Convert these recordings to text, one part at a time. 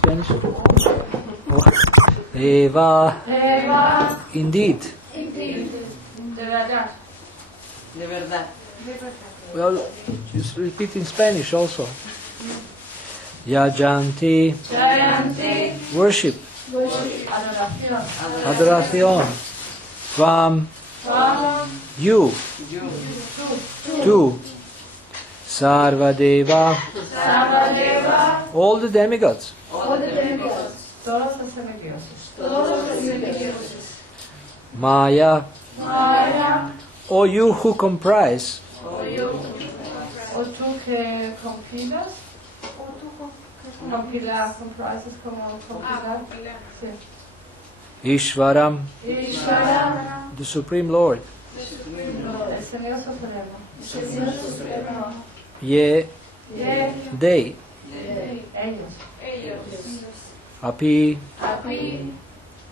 Spanish? Deva. Indeed. De verdad. De verdad. Well, just repeat in Spanish also. Yajanti. Worship. Adoración. Adoración. From you. To. Sarvadeva. All the demigods. Todos los semidioses. Maya. O you who comprise. O tú que compilas. Compilar, comprises como compilar. Sí. Ishvaram. The Supreme Lord. El Señor Supremo. Ye. They. Ellos. Api.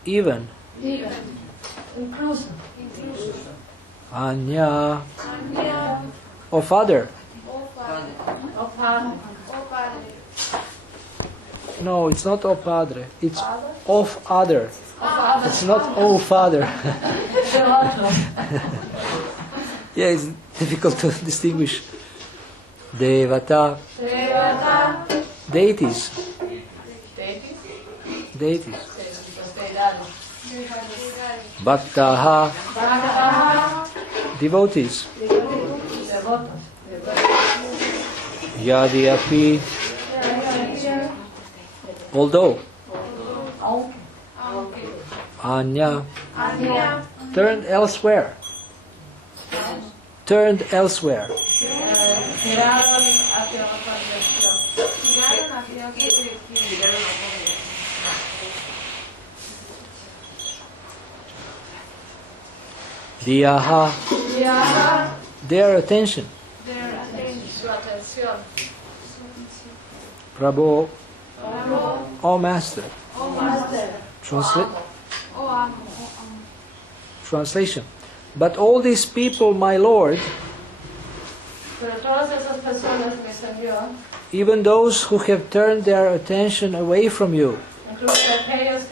Even. Incluso. Anya. Of other. O Padre. No, it's not O Padre. It's of other. It's not O Father. Yeah, it's difficult to distinguish. Devata. Deities. Bhaktaha. Devotees. Yadiapi. Although. Anya. Turned elsewhere. Turned elsewhere. Giraron hacia otra dirección. Diyaha. Their attention. Su atención. Prabhu. O Master. Translation. But all these people, my Lord, Pero todas esas personas, mi Señor, even those who have turned their attention away from you incluso aquellos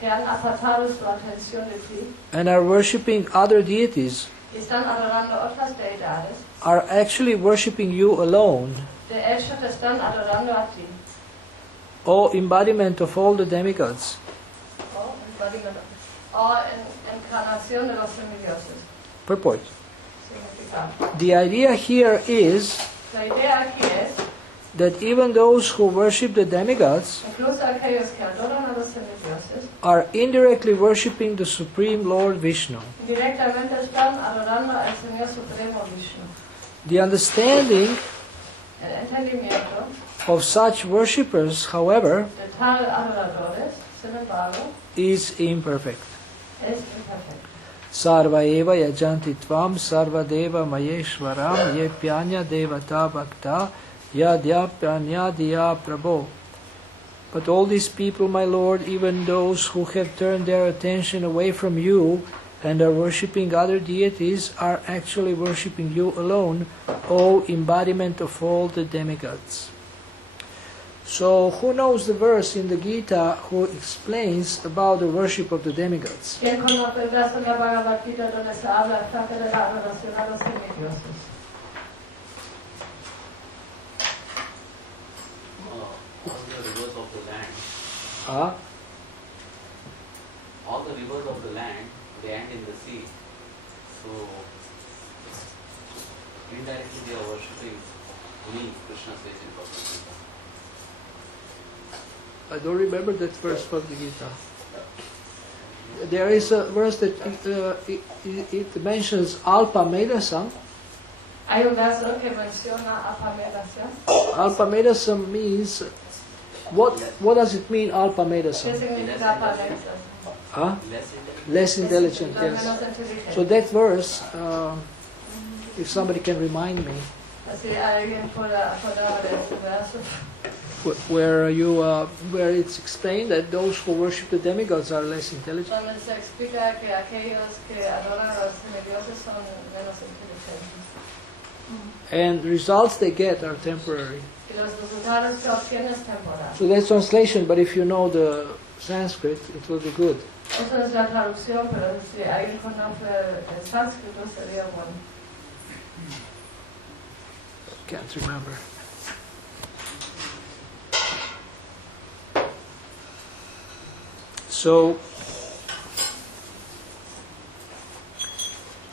que han apartado su atención de ti and are worshipping other deities, y están adorando otras deidades, are actually worshipping you alone, de hecho te están adorando a ti. O embodiment of all the demigods. O encarnación de los semidioses. Purport. Significado. The idea here is La idea aquí es, that even those who worship the demigods incluso aquellos que adoran a los semidioses, are indirectly worshipping the Supreme Lord Vishnu. directamente están adorando al Señor Supremo Vishnu. The understanding El entendimiento of such worshippers, however, de tal adoradores, sin embargo, is imperfect. es imperfecto. Sarva eva yajanti tvam sarva deva mayeshwaram ye pyanya devata bhakta yadyapyanya diya prabho. But all these people, my Lord, even those who have turned their attention away from you and are worshipping other deities, are actually worshipping you alone, O embodiment of all the demigods. So, who knows the verse in the Gita who explains about the worship of the demigods? ¿Quién conoce el verso en la Bhagavad Gita donde se habla acerca de la adoración a los semidioses? All the rivers of the land, Ah? all the rivers of the land, they end in the sea. So indirectly they are worshipping me, Krishna says in Bhagavad Gita. I don't remember that verse from the Gita. There is a verse that it mentions Alpa Medasam. Hay un verso que menciona apamelación. Alpa Medasam means, what does it mean, Alpa ¿Qué Medasam? significa apamelación? Huh? Less intelligent. Less intelligent, La yes. menos inteligente. So that verse, if somebody can remind me, Así alguien pueda acordar de ese verso. where it's explained that those who worship the demigods are less intelligent. Donde se explica que aquellos que adoran a los semidioses son menos inteligentes. And the results they get are temporary. Y los resultados que obtienes temporales. So that's translation, but if you know the Sanskrit, it will be good. Eso es la traducción, pero si alguien conoce el sánscrito sería bueno. Can't remember. So,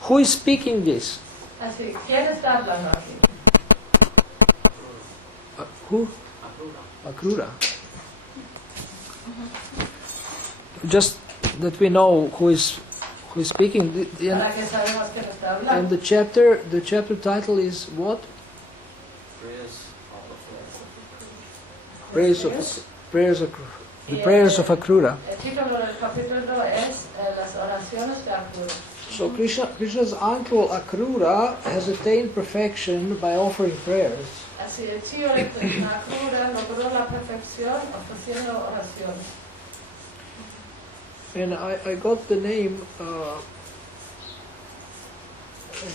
who is speaking this? Así, ¿quién está hablando aquí? Who? Akrura. Just that we know who is speaking. Para que sabemos quién está hablando. And the chapter title is what? Prayers of the prayers of Akrura. El título del capítulo es las oraciones de Akrura. So Krishna's uncle Akrura has attained perfection by offering prayers. Así, el tío de Akrura logró la perfección ofreciendo oraciones. And I got the name of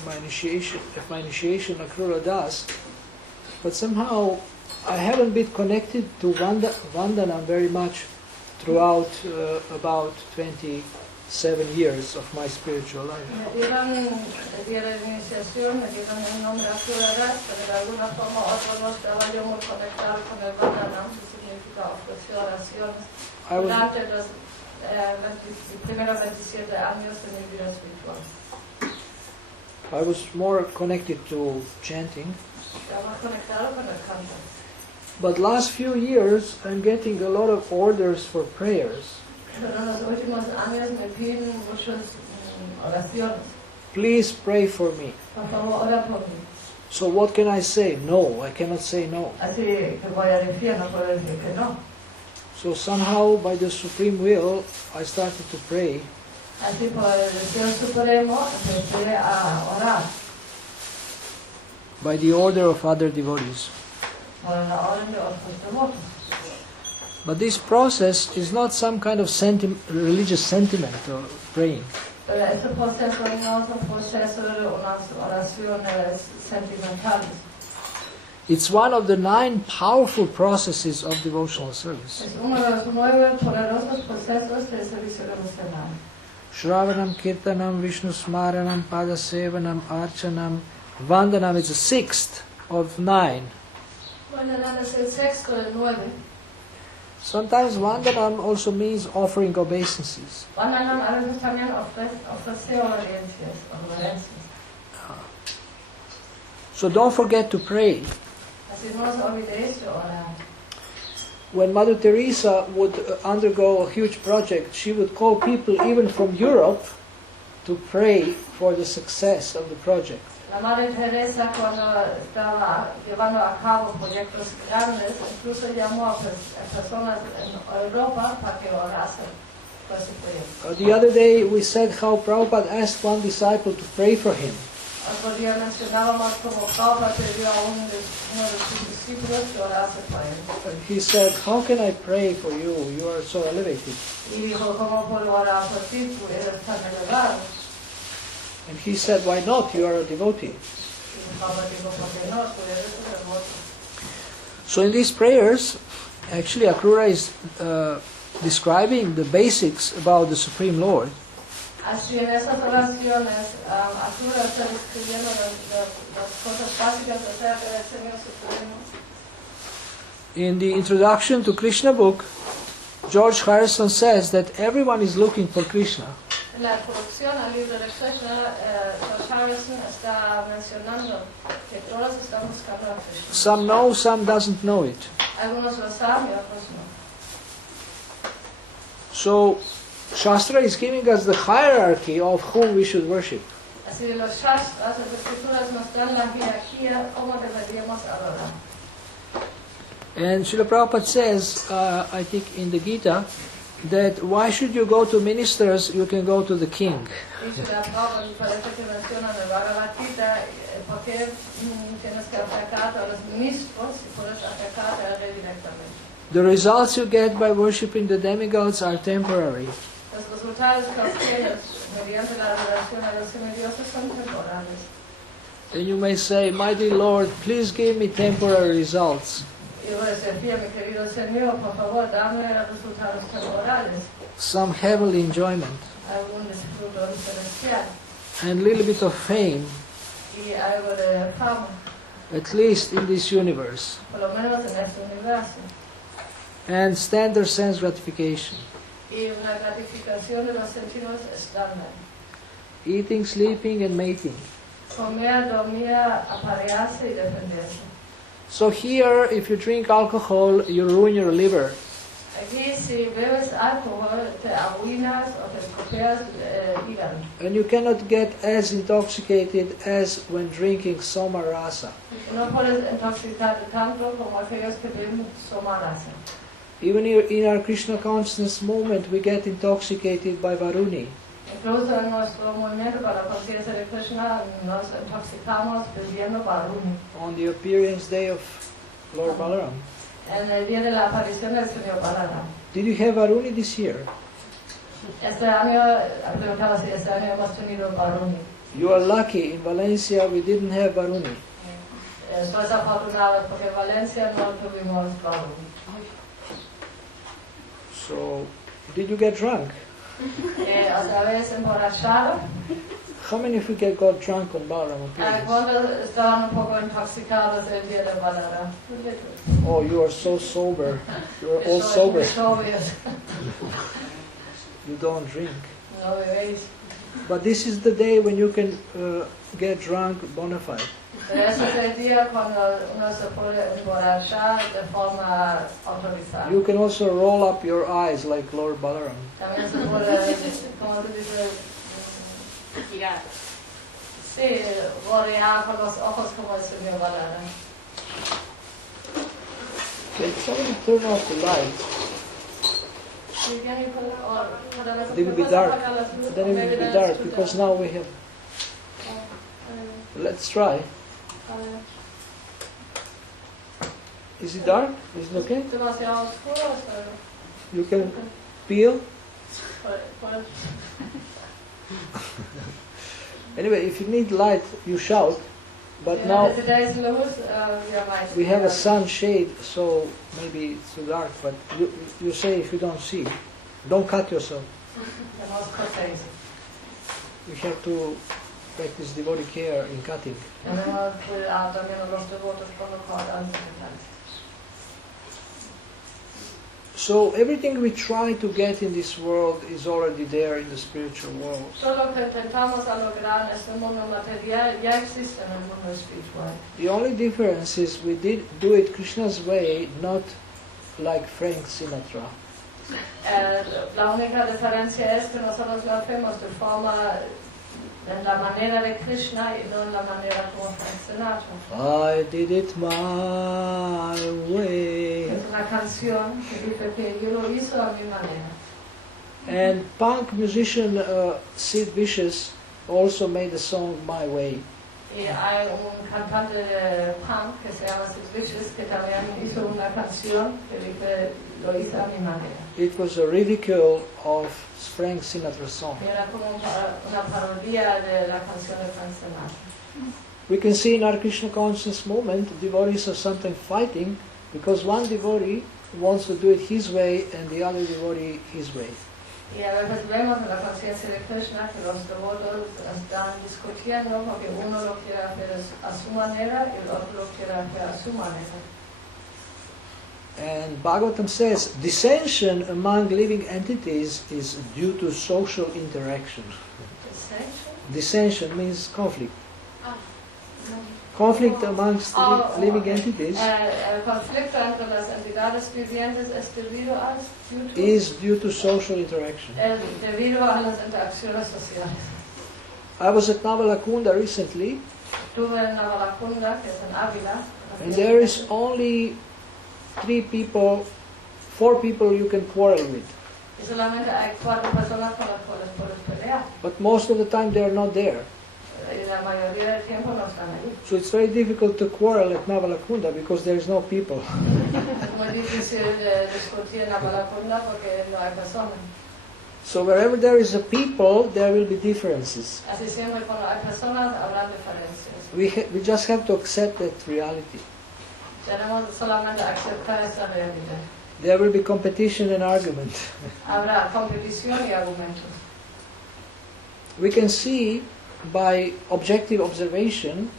my initiation Akrura Das, but somehow I haven't been connected to Vandanam very much throughout about 27 years of my spiritual life. Me dieron iniciación, me dieron el nombre Akrura Das, pero de alguna forma u otra no estaba yo muy conectado con el Vandanam, que significa ofrecer oraciones, durante los primeros 27 años de mi vida espiritual. I was more connected to chanting. Estaba conectado con el canto. But last few years I'm getting a lot of orders for prayers. Pero en los últimos años me piden muchas oraciones. Please pray for me. Por favor, ora por mí. So what can I say? No, I cannot say no. Así que voy al infierno, puedo decir que no. So somehow by the supreme will I started to pray. Así por el deseo supremo empecé a orar By the order of other devotees. por la orden de otros devotos. But this process is not some kind of religious sentiment or praying. Pero este proceso no es un proceso de unas oraciones sentimentales. It's one of the 9 powerful processes of devotional service. Es uno de los 9 poderosos procesos de servicio devocional. Shravanam, Kirtanam, Vishnu Smaranam, Padasevanam, Archanam, Vandanam is the 6th of 9. Vandanam es el sexto del 9. Sometimes Vandanam also means offering obeisances. Vandanam a veces también ofrece obediencias. So don't forget to pray. Así no os olvidéis de orar. When Mother Teresa would undergo a huge project, she would call people even from Europe to pray for the success of the project. La Madre Teresa, cuando estaba llevando a cabo proyectos grandes, incluso llamó a personas en Europa para que orasen por ese proyecto. The other day we said how Prabhupada asked one disciple to pray for him. Otro día mencionábamos como Prabhupada pidió a uno de sus discípulos que orase por él. And he said, how can I pray for you? You are so elevated. Y dijo, ¿cómo puedo orar por ti? Tú eres tan elevado. And he said, why not? You are a devotee. Y Prabhupada dijo, ¿por qué no? Tú eres un devoto. So in these prayers, actually Akrura is describing the basics about the Supreme Lord. Así en esas oraciones, Akrura está describiendo las cosas básicas acerca del Señor Supremo. In the introduction to Krishna book, George Harrison says that everyone is looking for Krishna. En la introducción al libro de Krishna, George Harrison está mencionando que todos están buscando a Krishna. Some know, some doesn't know it. Algunos lo saben y otros no. So Shastra is giving us the hierarchy of whom we should worship. Así los shastras, las escrituras nos dan la jerarquía cómo deberíamos adorar. And Srila Prabhupada says, I think in the Gita, that why should you go to ministers, you can go to the king. Y Srila Prabhupada parece que menciona en el Bhagavad Gita por qué tienes que atacarte a los ministros y puedes atacarte al rey directamente. The results you get by worshipping the demigods are temporary. Los resultados que obtienes mediante la adoración a los semidioses son temporales. And you may say, Mighty Lord, please give me temporary results. Y yo les decía, mi querido Señor, por favor, dame resultados temporales, Some heavenly enjoyment, algún disfruto celestial and a little bit of fame, y algo de fama, at least in this universe, por lo menos en este universo. and standard sense gratification. Y una gratificación de los sentidos estándar. Eating, sleeping, and mating. Comer, dormir, aparearse y defenderse. So here, if you drink alcohol, you ruin your liver. Aquí, si bebes alcohol, te arruinas o te estropeas el hígado. And you cannot get as intoxicated as when drinking soma rasa. No puedes intoxicarte tanto como aquellos que beben somarasa. Even in our Krishna consciousness movement, we get intoxicated by Varuni. Incluso en nuestro movimiento para la conciencia de Krishna nos intoxicamos bebiendo Varuni. On the appearance day of Lord Balaram. En el día de la aparición del Señor Balaram. Did you have Varuni this year? Este año, preguntaba si este año hemos tenido Varuni. You are lucky. In Valencia, we didn't have Varuni. Sois afortunados porque en Valencia no tuvimos Varuni. So, did you get drunk? Otra vez emborrachado. How many of you got drunk on Balaram appearance? ¿Cuántos estaban un poco intoxicados el día de Balaram? Oh, you are so sober. You are all sober. Sobrios. You don't drink. No bebéis. But this is the day when you can get drunk bona fide. Pero ese es el día cuando uno se puede emborrachar de forma autorizada. You can also roll up your eyes like Lord Balaram. También se puede, como tú dices, Girar. sí, rodear con los ojos como el Señor Balaram. Can somebody turn off the light? Then it will be dark. Then it will be dark because now we have. Let's try. Is it dark? Is it okay? Demasiado oscuro. You can peel. Anyway, if you need light, you shout. But now we have a sunshade, so maybe it's too dark. But you say if you don't see, don't cut yourself. You have to practice devotee care in cutting. So everything we try to get in this world is already there in the spiritual world. The only difference is we did do it Krishna's way, not like Frank Sinatra. La única diferencia es que nosotros lo hacemos de forma en la manera de Krishna y no en la manera como Frank Sinatra. I did it my way. Es una canción que dice que yo lo hizo a mi manera. And punk musician Sid Vicious also made a song My Way. Y hay un cantante de punk que se llama Sid Vicious que también hizo una canción que dice lo hice a mi manera. It was a ridicule of Frank Sinatra's song. Y era como una parodia de la canción de Frank Sinatra. We can see in our Krishna consciousness movement, devotees are sometimes fighting because one devotee wants to do it his way and the other devotee his way. Y a veces vemos en la conciencia de Krishna que los devotos están discutiendo porque uno lo quiere hacer a su manera y el otro lo quiere hacer a su manera. And Bhagavatam says, dissension among living entities is due to social interaction. Dissension means conflict. Conflict amongst living entities is due to social interaction. I was at Navalakunda recently, and there is only 4 people you can quarrel with. But most of the time they are not there. So it's very difficult to quarrel at Navalakunda because there is no people. So wherever there is a people, there will be differences. Así siempre cuando hay personas habrá diferencias. We just have to accept that reality. Tenemos solamente aceptar esa realidad. There will be competition and argument. Habrá competición y argumentos. We can see by objective observation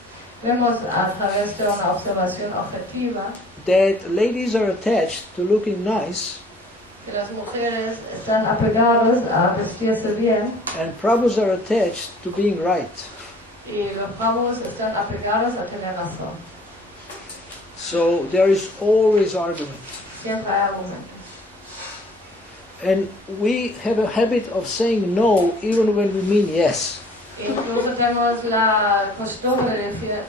Vemos a través de una observación objetiva that ladies are attached to looking nice que las mujeres están apegadas a vestirse bien and Prabhus are attached to being right. y los Prabhus están apegados a tener razón. So there is always argument. Siempre hay argumentos. And we have a habit of saying no even when we mean yes. Incluso tenemos la costumbre de decir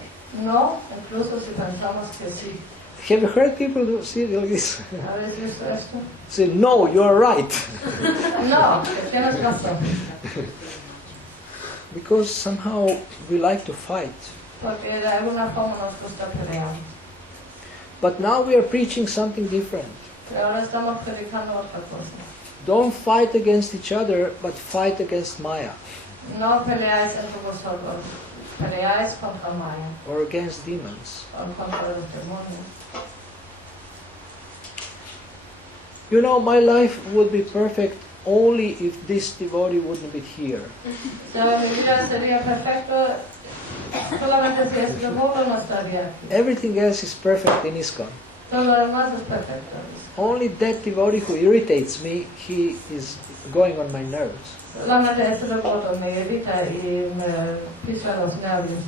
no, incluso si pensamos que sí. Have you heard people do see like this? ¿Habéis visto esto? Say, no, you are right. No, que tienes razón. Because somehow we like to fight. Porque de alguna forma nos gusta pelear. But now we are preaching something different. Pero ahora estamos predicando otra cosa. Don't fight against each other, but fight against Maya No peleáis entre vosotros, peleáis contra Maya or against demons. o contra los demonios. You know, my life would be perfect only if this devotee wouldn't be here. ¿Sabe? Mi vida sería perfecto solamente si este devoto no estaría aquí. Everything else is perfect in ISKCON. Todo lo demás es perfecto. Only that devotee who irritates me, he is going on my nerves. Solamente este devoto me irrita y me pisa los nervios.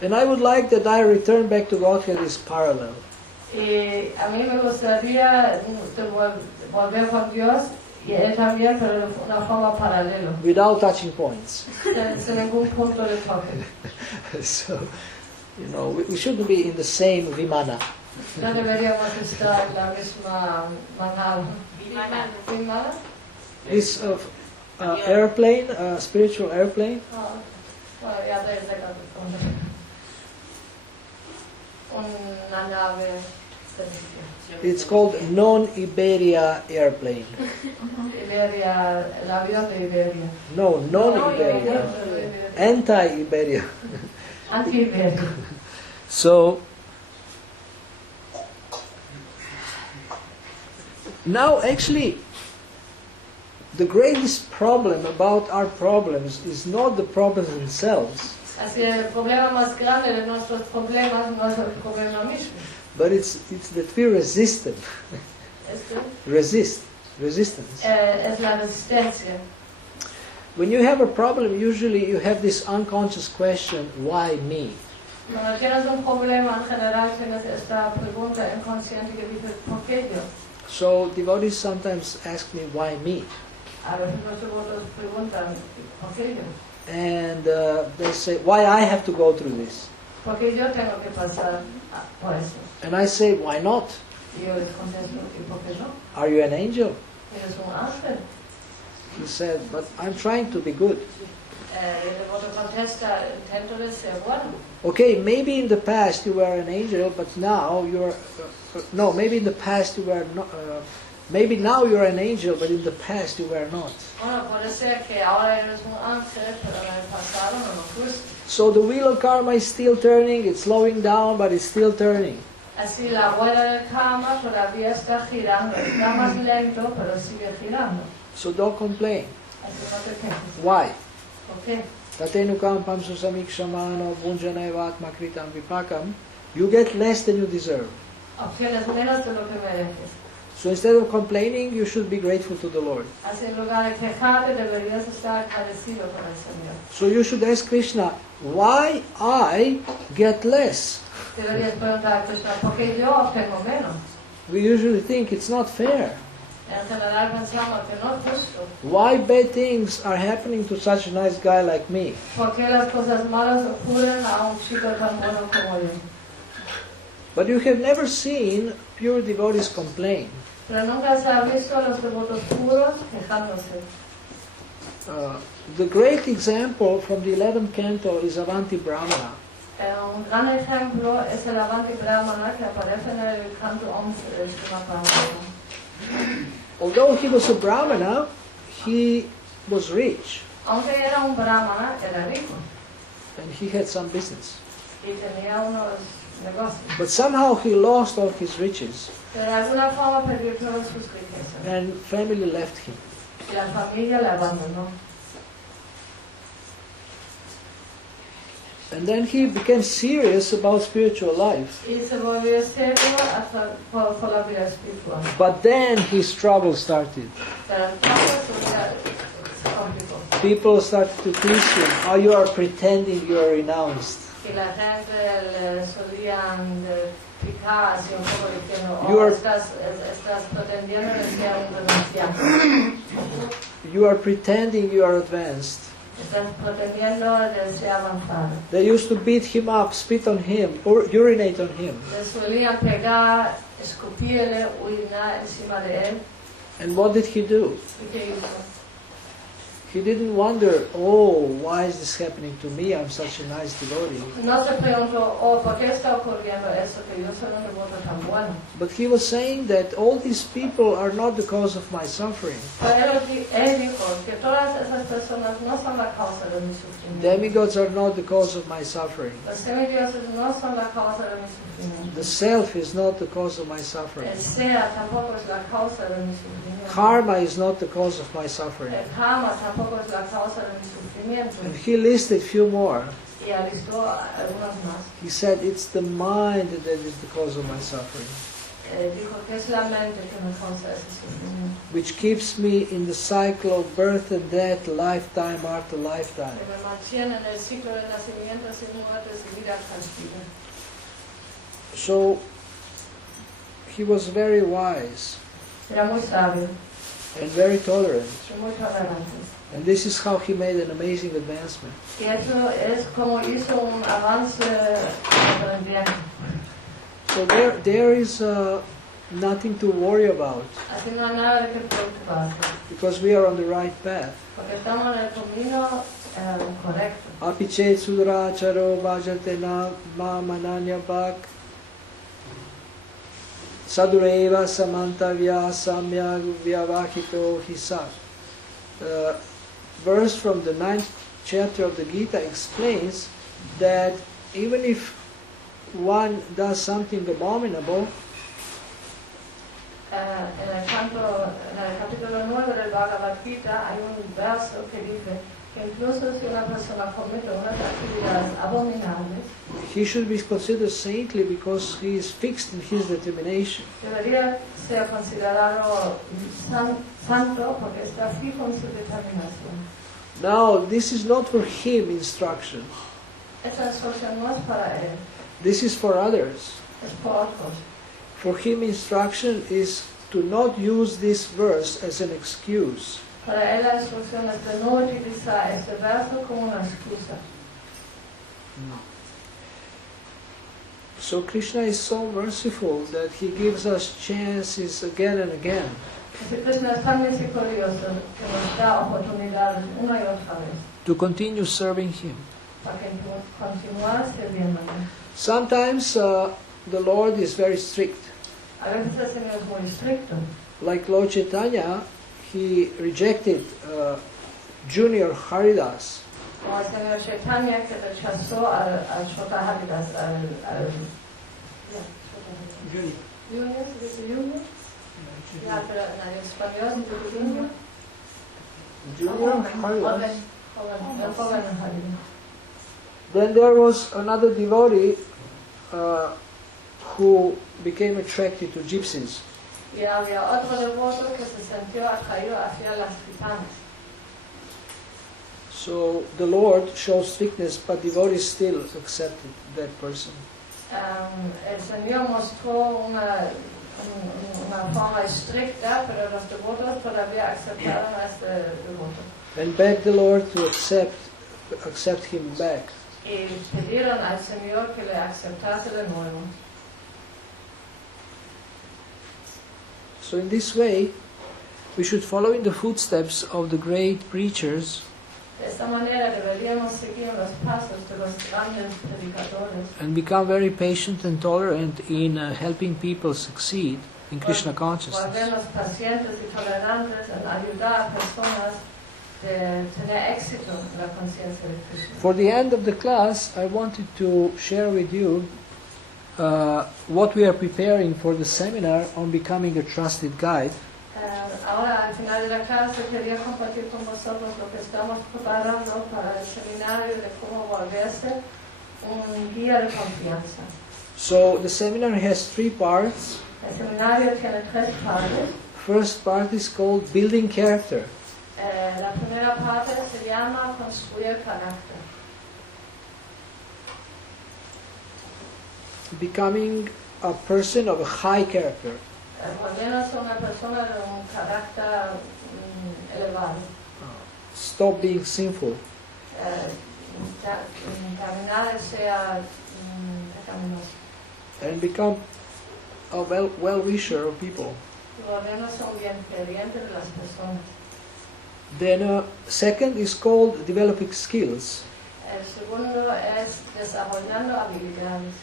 And I would like that I return back to Godhead is parallel. Y a mí me gustaría volver con Dios y Él también, pero de una forma paralela, Without touching points. sin ningún punto de toque. So, you know, we shouldn't be in the same vimana. No deberíamos estar en la misma manada. ¿Vimana? This airplane, spiritual airplane, Bueno, ya te he sacado una nave sencilla. it's called non-Iberia airplane. Iberia, el avión de Iberia. No, non-Iberia. Anti-Iberia. Anti-Iberia. So, now actually, the greatest problem about our problems is not the problems themselves, Así el problema más grande de nuestros problemas no es el problema mismo. but it's that we resist them. Resistance. Es la resistencia. When you have a problem, usually you have this unconscious question, why me? Cuando tienes un problema en general tienes esta pregunta inconsciente que dice ¿por qué yo? So devotees sometimes ask me, why me? A veces los devotos preguntan ¿por qué yo? And they say, why I have to go through this? ¿Por qué yo tengo que pasar por eso? And I say, why not? Y yo les contesto ¿y por qué no? Are you an angel? Eres un ángel. He said, but I'm trying to be good. Y el devoto contesta intento de ser bueno. Okay, maybe in the past you were an angel, but now you're... no, maybe in the past you were not... maybe now you're an angel, but in the past you were not. Bueno, puede ser que ahora eres un ángel, pero en el pasado no lo fuiste. So the wheel of karma is still turning, it's slowing down, but it's still turning. Así la rueda del karma todavía está girando, está más lento, pero sigue girando. So don't complain. Así no te quejes. Why? ¿Por qué? Tatenu kampam susamikshamano bunjanaivatma kritam vipakam. You get less than you deserve. Obtienes menos de lo que mereces. So instead of complaining, you should be grateful to the Lord. Así en lugar de quejarte, deberías estar agradecido con el Señor. So you should ask Krishna, why I get less? Deberías preguntar a Krishna, ¿por qué yo obtengo menos? We usually think it's not fair. En general pensamos que no es justo. Why bad things are happening to such a nice guy like me? ¿Por qué las cosas malas ocurren a un chico tan bueno como yo? But you have never seen pure devotees complain. Pero nunca se ha visto a los devotos puros quejándose. The great example from the 11th canto is Avanti Brahmana. Un gran ejemplo es el Avanti Brahmana que aparece en el canto 11 del Srimad Bhagavatam. Although he was a Brahmana, he was rich Aunque era un brahmana, era rico and he had some business. y tenía unos negocios. But somehow he lost all his riches Pero de alguna forma perdió todas sus riquezas and family left him. y la familia le abandonó. And then he became serious about spiritual life. Y se volvió serio por la vida espiritual. But then his trouble started. Pero entonces su vida se complicó. People started to teach him, oh, you are pretending you are renounced. Y la gente le solían picar así un poco diciendo, You oh, are- estás pretendiendo de ser un renunciante. You are pretending you are advanced. Estás pretendiendo de ser avanzado. They used to beat him up, spit on him, or urinate on him. Le solían pegar, escupirle, urinar encima de él. And what did he do? ¿Y qué hizo? He didn't wonder, oh, why is this happening to me? I'm such a nice devotee. No se preguntó, oh, ¿por qué está ocurriendo esto? Que yo soy un devoto tan bueno. But he was saying that all these people are not the cause of my suffering. Pero él dijo que todas esas personas no son la causa de mi sufrimiento. Demigods are not the cause of my suffering. Los semidioses no son la causa de mi sufrimiento. The self is not the cause of my suffering. El ser tampoco es la causa de mi sufrimiento. Karma is not the cause of my suffering. El karma tampoco es la causa de mi sufrimiento. And he listed few more. Y alistó algunas más. He said it's the mind that is the cause of my suffering, Dijo que es la mente que me causa ese sufrimiento. which keeps me in the cycle of birth and death, lifetime after lifetime. Que me mantiene en el ciclo de nacimientos y muertes y vida tras vida. So he was very wise Era muy sabio and very tolerant. y muy tolerante. And this is how he made an amazing advancement. Y eso es como hizo un avance sorprendente. So there is nothing to worry about Así no hay nada de que preocuparse, because we are on the right path. porque estamos en el camino correcto. Apichet sudracharo bhajatena ma mananya bhak sadureva samantavya samyak vyavahito hisak. Verse from the 9th chapter of the Gita explains that even if one does something abominable, En el capítulo 9 del Bhagavad Gita hay un verso que dice que incluso si una persona comete unas actividades abominables, he should be considered saintly because he is fixed in his determination. debería ser considerado santo porque está fijo en su determinación. Now, this is not for him instruction. Esta instrucción no es para él, This is for others. es por otros. For him instruction is to not use this verse as an excuse. Para él la instrucción es de no utilizar este verso como una excusa. So Krishna is so merciful that he gives us chances again and again. Así Krishna es tan misericordioso que nos da oportunidades una y otra vez To continue serving him. para que continuar sirviéndole. Sometimes the Lord is very strict. A veces el Señor es muy estricto. Like Lord Chaitanya, he rejected Junior Haridas. Como el Señor Chaitanya que rechazó al Shota Haridas, Junior, ¿se dice Junior? Ya, pero en español se dice Junior. Junior Haridas. El joven Haridas. Then there was another devotee who became attracted to gypsies. Y había otro devoto que se sintió atraído hacia las gitanas. So the Lord shows strictness, but devotees still accepted that person. El Señor mostró una forma estricta, pero los devotos todavía aceptaron a este devoto. And begged the Lord to accept him back. Y pidieron al Señor que le aceptase de nuevo. So in this way, we should follow in the footsteps of the great preachers De esta manera deberíamos seguir los pasos de los grandes predicadores and become very patient and tolerant in helping people succeed in Krishna consciousness. volvernos pacientes y tolerantes en ayudar a personas de tener éxito en la conciencia de Krishna. For the end of the class, I wanted to share with you what we are preparing for the seminar on becoming a trusted guide. Ahora, al final de la clase, quería compartir con vosotros lo que estamos preparando para el seminario de cómo volverse un guía de confianza. So the seminar has 3 parts. El seminario tiene 3 partes. First part is called Building Character. La primera parte se llama Construir carácter. Becoming a person of a high character. Volvernos una persona de un carácter elevado. Stop being sinful. Caminar sea pecaminoso. And become a well-wisher of people. Volvernos un bien queriente de las personas. Then second is called Developing Skills. El segundo es desarrollando habilidades.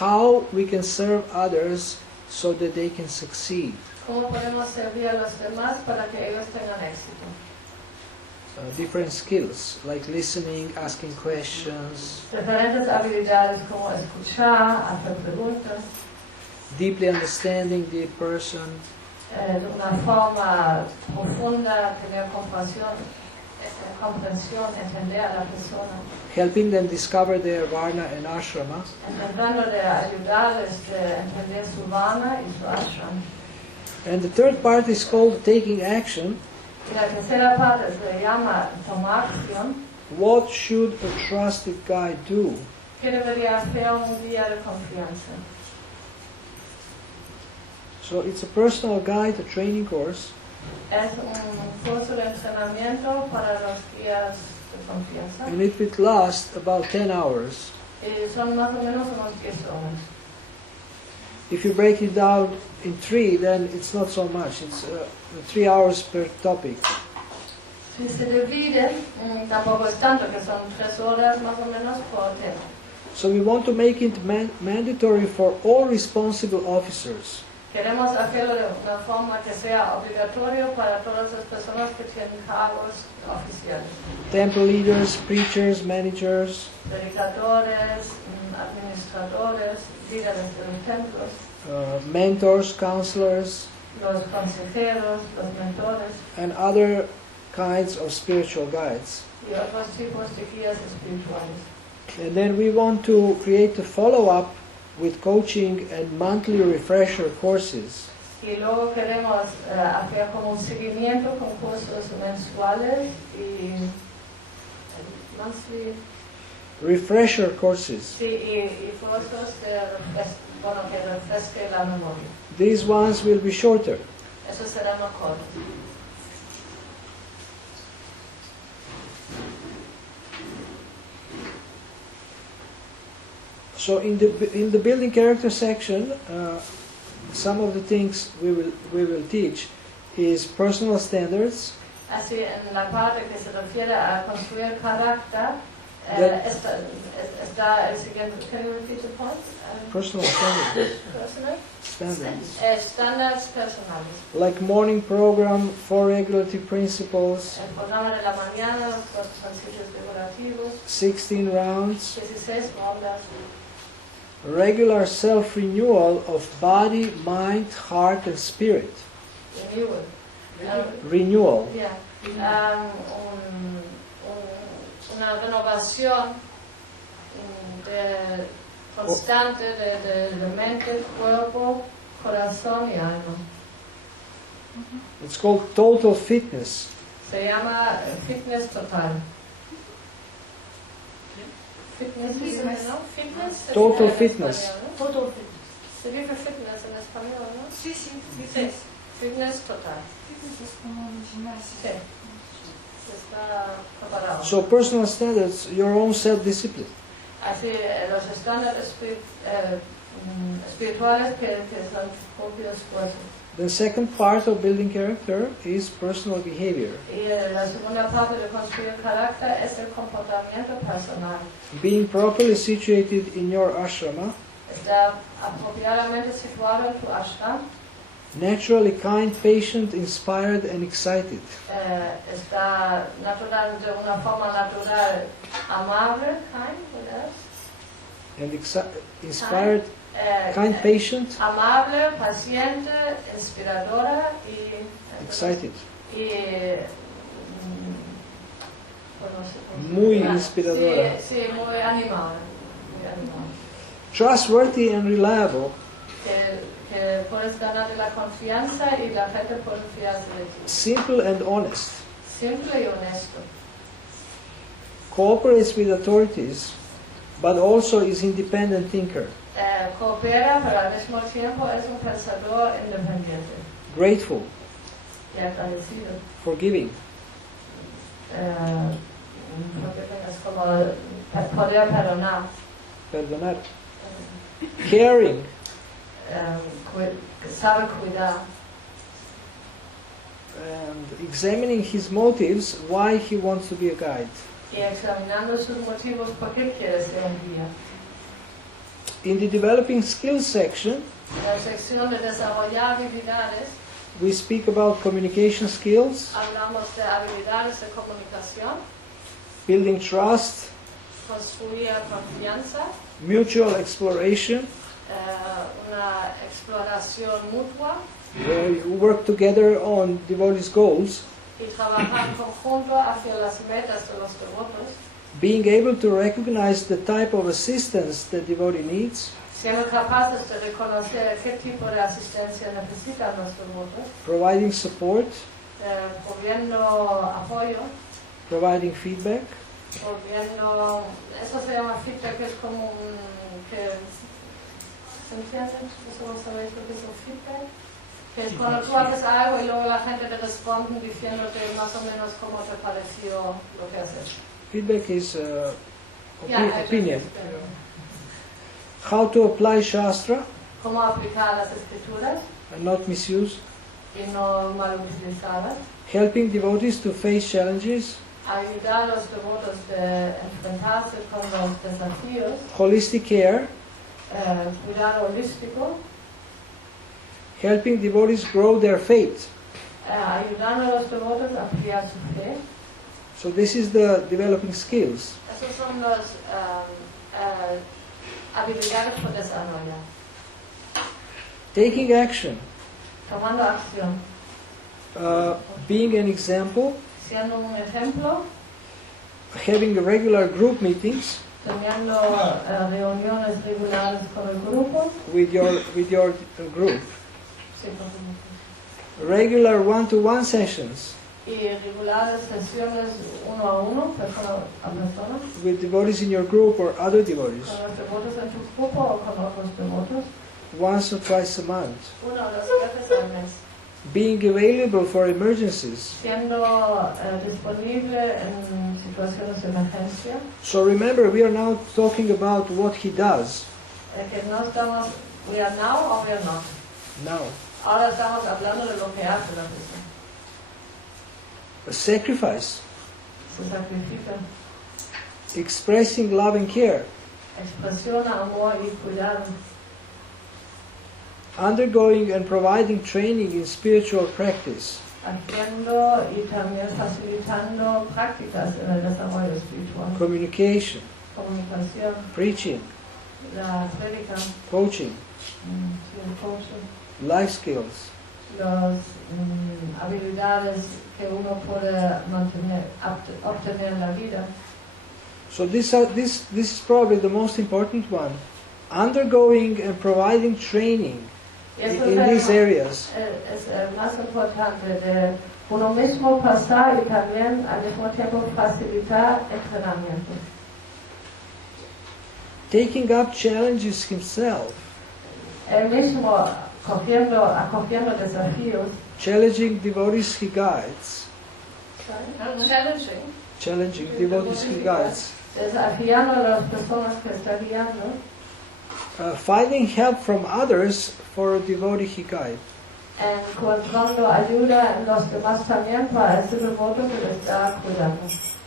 How we can serve others so that they can succeed. ¿Cómo podemos servir a los demás para que ellos tengan éxito? Different skills like listening, asking questions, Diferentes habilidades como escuchar, hacer preguntas, deeply understanding the person, de una forma profunda, tener comprensión, entender a la persona, helping them discover their varna and ashrama, intentando de ayudarles a entender su varna y su ashram. and the third part is called Taking Action. Y la tercera parte se llama tomar acción. What should a trusted guide do? ¿Qué debería hacer un guía de confianza? So it's a personal guide, a training course, Es un curso de entrenamiento para los guías de confianza. and it will last about 10 hours. Y son más o menos unos 10 horas. If you break it down in 3, then it's not so much. It's 3 hours per topic. Si se divide, tampoco es tanto, que son 3 horas más o menos por tema. So we want to make it mandatory for all responsible officers. Queremos hacerlo de una forma que sea obligatorio para todas las personas que tienen cargos oficiales. Temple leaders, preachers, managers, Predicadores, administradores, líderes de los templos, mentors, counselors, los consejeros, los mentores and other kinds of spiritual guides. y otros tipos de guías espirituales. And then we want to create a follow-up with coaching and monthly refresher courses. Y luego queremos hacer como un seguimiento con cursos mensuales y monthly, Refresher courses. sí, y cursos que refresquen la memoria. These ones will be shorter. Eso será más corto. So in the building character section, some of the things we will teach is personal standards. Así, en la parte que se refiere a construir carácter, está el siguiente. Can you repeat the point? Personal standards. Personal? Standards. Estándares personales. Like morning program, 4 regulative principles, El programa de la mañana, los principios regulativos, 16 rounds, 16 rondas, regular self-renewal of body, mind, heart, and spirit. renewal. Renewal. Yeah. Una renovación constante de mente, cuerpo, corazón y alma. It's called total fitness. Se llama fitness total. Fitness, ¿no? Fitness. Total en fitness. español, ¿no? Total fitness. Se dice fitness en español, ¿no? Sí, sí, Sí. Fitness total. es como un gimnasio. Sí. Está preparado. So personal standards, your own self-discipline. Así, los estándares espirituales que son propios fuerzas. The second part of building character is personal behavior. Y la segunda parte de construir carácter es el comportamiento personal. Being properly situated in your ashrama, Está apropiadamente situado en tu ashram, Naturally kind, patient, inspired, and excited. Está natural, de una forma natural, amable, kind, what else? And inspired, kind, patient, Amable, paciente, inspiradora y excited. Muy Muy inspiradora. Sí, sí, muy animada. Muy animada. Trustworthy and reliable. Que puedes ganarte la confianza y la gente puede fiarse de ti. Simple and honest. Simple y honesto. Cooperates with authorities, but also is independent thinker. Coopera, pero al mismo tiempo es un pensador independiente. Grateful. Y agradecido. Forgiving. Es como poder perdonar. Perdonar. Caring. Sabe cuidar. And examining his motives, why he wants to be a guide. Y examinando sus motivos por qué quiere ser un guía. In the developing skills section, En la sección de desarrollar habilidades, we speak about communication skills, hablamos de habilidades de comunicación, building trust, construir confianza, mutual exploration, una exploración mutua where you work together on devotees' goals, y trabajar en conjunto hacia las metas de los devotos, being able to recognize the type of assistance the devotee needs, siendo capaces de reconocer qué tipo de asistencia necesitan los devotos, providing support, proveyendo apoyo, providing feedback, proveyendo, eso se llama feedback, que es como un, que, ¿se entiende? ¿Eso vos sabéis lo que es un feedback? Que es cuando tú haces algo y luego la gente te responde diciéndote más o menos cómo te pareció lo que has hecho. feedback is Yeah, opinion. How to apply Shastra Cómo aplicar las escrituras and not misuse, y no mal utilizarlas. helping devotees to face challenges, Ayudar a los devotos de enfrentarse con los desafíos. holistic care, Cuidado holístico. helping devotees grow their faith. Ayudando a los devotos a ampliar su fe. So this is the developing skills. Esos son los habilidades por desarrollar. Taking action, Tomando acción. being an example, Siendo un ejemplo. having regular group meetings Teniendo reuniones regulares con el grupo. with your group, Sí, con el grupo. regular one-to-one sessions Y regulares sesiones uno a uno, persona a persona, with devotees in your group or other devotees, con los devotos en tu grupo o con otros devotos, once or twice a month, una o dos veces al mes, being available for emergencies. siendo disponible en situaciones de emergencia, So remember, we are now talking about what he does que no estamos, we are now or we are not. now. Ahora estamos hablando de lo que hace la persona. A sacrifice, Se sacrifica, expressing love and care, expresiona amor y cuidado, undergoing and providing training in spiritual practice, haciendo y también facilitando prácticas en el desarrollo espiritual, communication, comunicación, preaching, la prédica, coaching, el coaching, life skills. las habilidades que uno puede mantener, obtener en la vida. So this is probably the most important one. Undergoing and providing training Y eso in these areas. es el más importante de uno mismo pasar y también al mismo tiempo facilitar entrenamiento. Taking up challenges himself, Él mismo acogiendo desafíos. challenging devotees he guides, challenging devotees he guides, Desafiando a las personas que está guiando. finding help from others for a devotee he guides. Encontrando ayuda en los demás también para ese devoto que le está cuidando.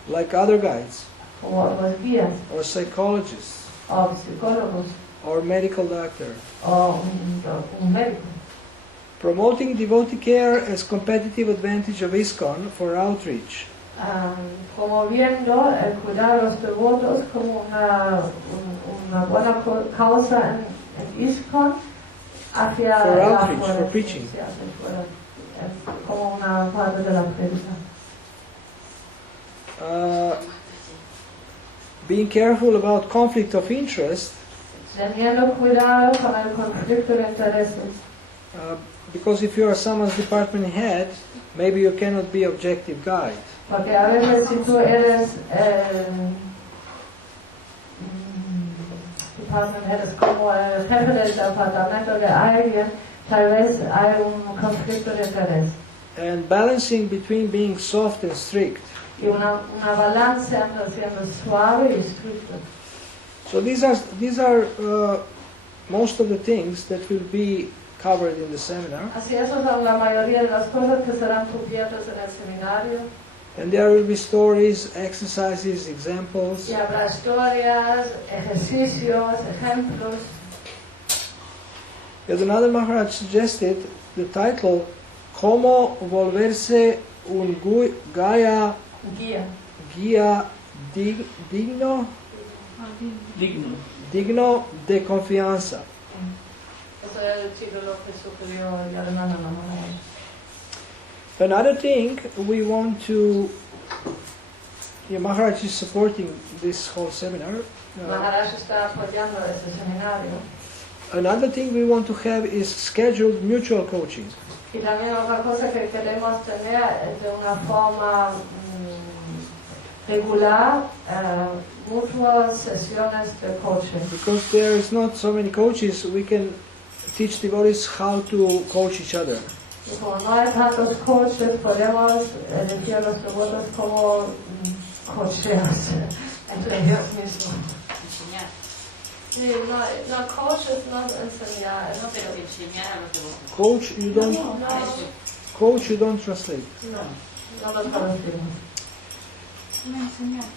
Like other guides, Como los guías, or psychologists, o psicólogos, or medical doctor. o un médico. Promoting devotee care as competitive advantage of ISKCON for outreach. Promoviendo el cuidado de los devotos como una buena causa en ISKCON hacia For la outreach, for fuerza, preaching. sí, hacia afuera, como una parte de la predica. Being careful about conflict of interest, Teniendo cuidado con el conflicto de intereses, because if you are someone's department head, maybe you cannot be objective guide. porque a veces si tú eres eres como el jefe del departamento de alguien, tal vez hay un conflicto de interés. And balancing between being soft and strict. Y una balance entre siendo suave y estricto. So these are most of the things that will be covered in the seminar. Así esas son la mayoría de las cosas que serán cubiertas en el seminario. And there will be stories, exercises, examples. Y habrá historias, ejercicios, ejemplos. Yadunanda Maharaj suggested the title "Cómo volverse un guía digno de confianza." Ese es el título que sugirió Yadunanda Maharaj. Another thing we want to, Maharaj is supporting this whole seminar. Maharaj está apoyando este seminario. Another thing we want to have is scheduled mutual coaching. Y también otra cosa que queremos tener es de una forma regular, mutuas sesiones de coaching. Because there is not so many coaches, we can teach devotees how to coach each other. Y como no hay tantos coaches, podemos decir a los devotos como coacheos entre ellos mismos. Enseñar. Sí, no coaches no enseñar, No, pero enseñar a los devotos. Coach you don't translate. no lo traducimos. Una enseñanza.